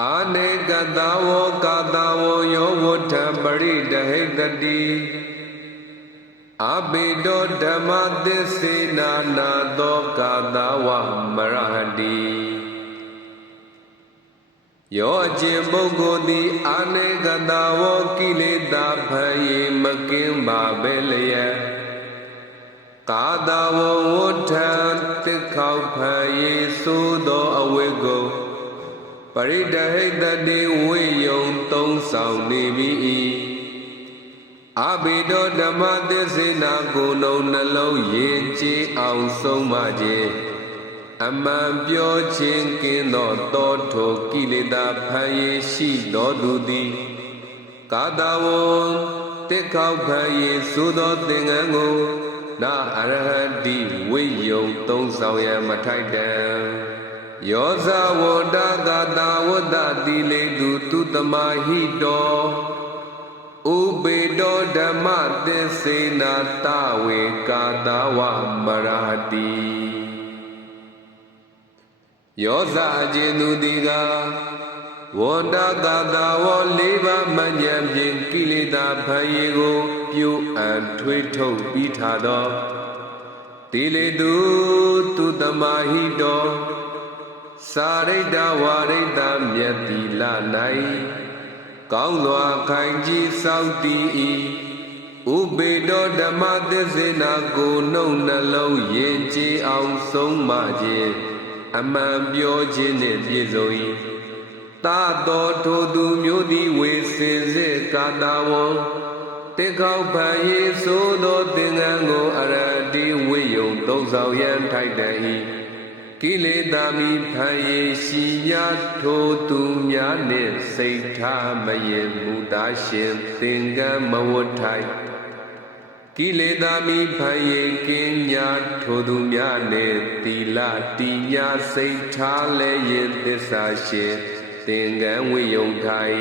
အာနေကတဝောကာတဝောယောဝဋ္ဌံပရိဒဟိတတိအဘိတောဓမ္မသစ္စေနာနာသောကာတဝမရဟတိယောအကျင့်ပုဂ္ဂိုလ်သည်အာနေကတဝောကိလေသာဖန်ရေမကင်းပါပဲလျက်ကာတဝောဝဋ္ဌံတိခောက်ဖန်ရေသို့သောအဝိကုံ ပရိဒဟိတတိဝိယုံသုံးဆောင်နေပြီအဘိတောဓမ္မသစ္စေနာကိုယ်လုံးနှလုံးယဉ်ကျေးအောင်ဆုံးမခြင်းအမှန်ပြောခြင်းကင်းသောတောထိုကိလေသာဖန်ရရှိတော်သူသည်ကာတဝံတိခောက်ဖန်ရသို့သောသင်္ကန်းကိုနာအရဟတိဝိယုံသုံးဆောင်ရန်မထိုက်တံ ယောဇဝန္တကာတာဝတ္တတိလေတုသူတမဟိတောဥပေတောဓမ္မသစ္စေနာတဝေကာတာဝမရာတိယောဇအကျဉ်သူတိကဝန္တကာတာဝလေးပါးမဉ္ဇဉ်ဖြင့်ကိလေသာဖန်ရီကိုပြိုအံထွေးထုတ်ပြီးထားသောတိလေတုသူတမဟိတော စာရိတ္တဝါရိတ္တမြတ်တိလ၌ကောင်းစွာခိုင်ကြီးစောင့်တည်၏ဥပေတောဓမ္မသစ္စေနာကိုနှုတ်နှလုံးယဉ်ကျေးအောင်ဆုံးမခြင်းအမှန်ပြောခြင်းနှင့်ပြည့်စုံ၏သာတော်ထိုသူမျိုးသည်ဝေစင်စေကာတာဝံတေခောက်ဖန်ရေဆိုသောသင်္ကန်းကိုအရတိဝိယုံသုံးဆောင်ရန်ထိုက်တန်၏ ကိလေသာမိဖန်ရေရှိများထိုသူများနှင့်စိတ်ထားမရင်မူတာရှင်သင်္ကန်းမဝတ်ထိုက်ကိလေသာမိဖန်ရေကင်းညာထိုသူများနှင့်တီလာတိညာစိတ်ထားလဲရင်သစ္စာရှင်သင်္ကန်းဝိယုံထိုင်